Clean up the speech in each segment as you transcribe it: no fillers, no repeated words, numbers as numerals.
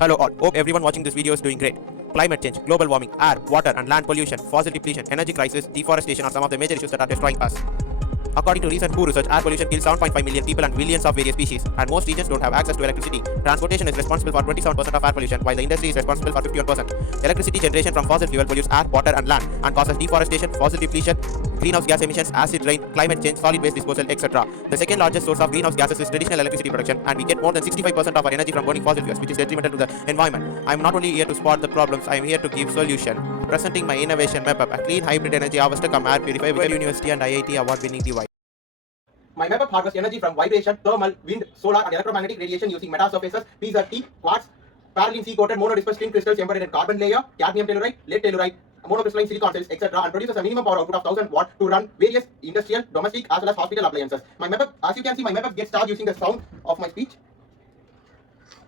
Hello all, hope everyone watching this video is doing great. Climate change, global warming, air, water and land pollution, fossil depletion, energy crisis, deforestation are some of the major issues that are destroying us. According to recent WHO research, air pollution kills 7.5 million people and billions of various species, and most regions don't have access to electricity. Transportation is responsible for 27% of air pollution, while the industry is responsible for 51%. Electricity generation from fossil fuel pollutes air, water and land, and causes deforestation, fossil depletion, greenhouse gas emissions, acid rain, climate change, solid waste disposal, etc. The second largest source of greenhouse gases is traditional electricity production, and we get more than 65% of our energy from burning fossil fuels, which is detrimental to the environment. I am not only here to spot the problems, I am here to give solution. Presenting my innovation MEPAP, a clean hybrid energy harvester cum air purifier with University and IIT award-winning device. My MEPAP harvests energy from vibration, thermal, wind, solar and electromagnetic radiation using metal surfaces, PZT, quartz, parylene C-coated monodisperse tin crystals embedded in carbon layer, cadmium telluride, lead telluride, monocrystalline silicon cells, etc. and produces a minimum power output of 1000 watt to run various industrial, domestic as well as hospital appliances. My MEPAP, as you can see, my MEPAP gets charged using the sound of my speech.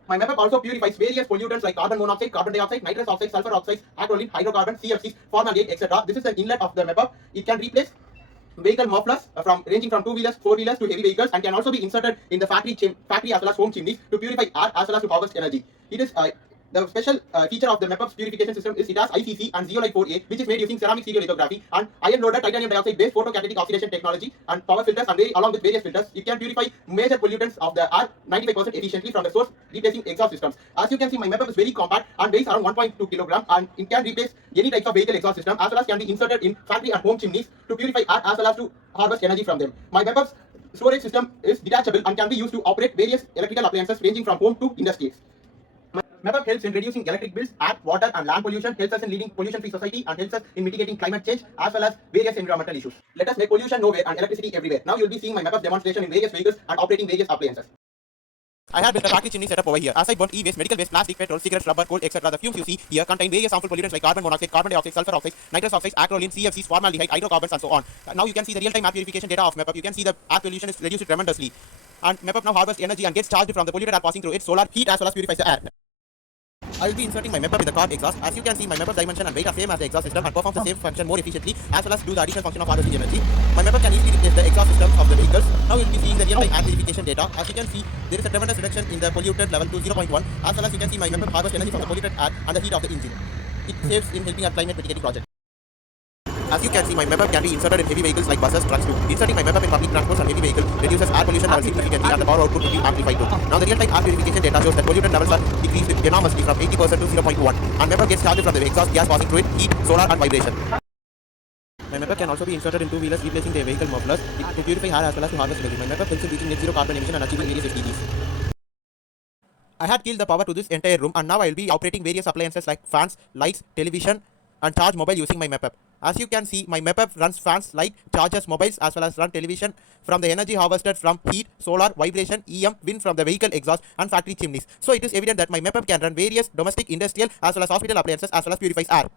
My MEPAP also purifies various pollutants like carbon monoxide, carbon dioxide, nitrous oxide, sulfur oxides, acrolein, hydrocarbon, CFCs, formaldehyde, etc. This is the inlet of the MEPAP. It can replace vehicle mufflers ranging from 2-wheelers, 4-wheelers to heavy vehicles, and can also be inserted in the factory as well as home chimneys to purify air as well as to harvest energy. It is the special feature of the MEPAP's purification system is it has ICC and zeolite 4A, which is made using ceramic stereolithography and iron-loaded titanium dioxide based photocatalytic oxidation technology and power filters, and along with various filters, it can purify major pollutants of the air 95% efficiently from the source, replacing exhaust systems. As you can see, my MEPAP is very compact and weighs around 1.2 kg, and it can replace any types of vehicle exhaust system as well as can be inserted in factory and home chimneys to purify air as well as to harvest energy from them. My MEPAP's storage system is detachable and can be used to operate various electrical appliances ranging from home to industries. MEPAP helps in reducing electric bills, air, water and land pollution, helps us in leading pollution-free society, and helps us in mitigating climate change as well as various environmental issues. Let us make pollution nowhere and electricity everywhere. Now you will be seeing my MEPAP demonstration in various vehicles and operating various appliances. I have built a factory chimney setup over here. As I burnt e-waste, medical waste, plastic, petrol, cigarettes, rubber, coal, etc., the fumes you see here contain various harmful pollutants like carbon monoxide, carbon dioxide, sulfur oxides, nitrous oxides, acrolein, CFCs, formaldehyde, hydrocarbons, and so on. Now you can see the real-time air purification data of MEPAP. You can see the air pollution is reduced tremendously. And MEPAP now harvests energy and gets charged from the polluted air passing through its solar heat as well as purifies the air. I will be inserting my MEPAP in the car exhaust. As you can see, my MEPAP dimension and weight are same as the exhaust system and performs the same function more efficiently as well as do the additional function of harvesting energy. My MEPAP can easily replace the exhaust systems of the vehicles. Now you will be seeing the real-time air purification data. As you can see, there is a tremendous reduction in the pollutant level to 0.1, as well as you can see my MEPAP harvests energy from the polluted air and the heat of the engine. It saves in helping our climate mitigating project. As you can see, my MEPAP can be inserted in heavy vehicles like buses, trucks too. Inserting my MEPAP in public transport and heavy vehicles reduces air pollution levels significantly and the power output will be amplified too. Now the real-time air purification data shows that pollutant levels are decreased enormously from 80% to 0.1, and MEPAP gets charged from the exhaust gas passing through it, heat, solar and vibration. My MEPAP can also be inserted in 2-wheelers, replacing their vehicle mufflers to purify air as well as to harvest energy. My MEPAP helps in reaching net zero carbon emission and achieving various SDGs. I had killed the power to this entire room, and now I will be operating various appliances like fans, lights, television and charge mobile using my MEPAP. As you can see, my MEPAP runs fans, light, charges mobiles as well as run television from the energy harvested from heat, solar, vibration, EM, wind from the vehicle exhaust and factory chimneys. So it is evident that my MEPAP can run various domestic, industrial as well as hospital appliances as well as purifies air.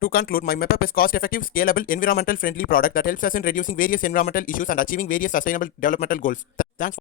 To conclude, my MEPAP is cost-effective, scalable, environmental friendly product that helps us in reducing various environmental issues and achieving various sustainable developmental goals.